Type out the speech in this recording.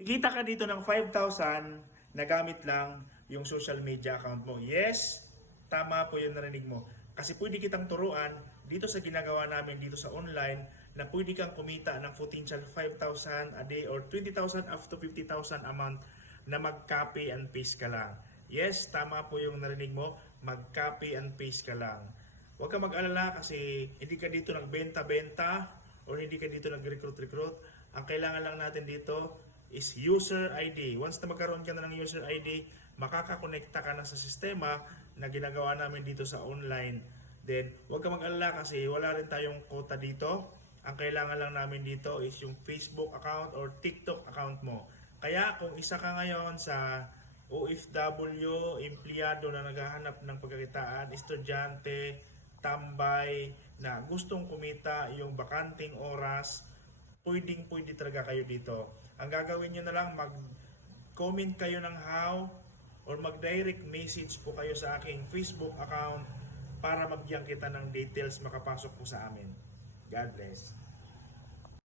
Kita ka dito ng 5,000 na gamit lang yung social media account mo. Yes, tama po yung narinig mo. Kasi pwede kitang turuan dito sa ginagawa namin dito sa online na pwede kang kumita ng potential 5,000 a day or 20,000 up to 50,000 a month na mag-copy and paste ka lang. Yes, tama po yung narinig mo. Mag-copy and paste ka lang. Huwag ka mag-alala kasi hindi ka dito nagbenta-benta or hindi ka dito nag-recruit-recruit. Ang kailangan lang natin dito is user ID. Once na magkaroon ka na ng user ID, makakakonekta ka na sa sistema na ginagawa namin dito sa online. Then, huwag ka mag-alala kasi wala rin tayong quota dito. Ang kailangan lang namin dito is yung Facebook account or TikTok account mo. Kaya kung isa ka ngayon sa OFW, empleyado na naghahanap ng pagkakitaan, estudyante, tambay, na gustong kumita yung bakanting oras, pwedeng-pwede talaga kayo dito. Ang gagawin nyo na lang, mag-comment kayo ng how or mag-direct message po kayo sa aking Facebook account para magbiyan kita ng details makapasok po sa amin. God bless.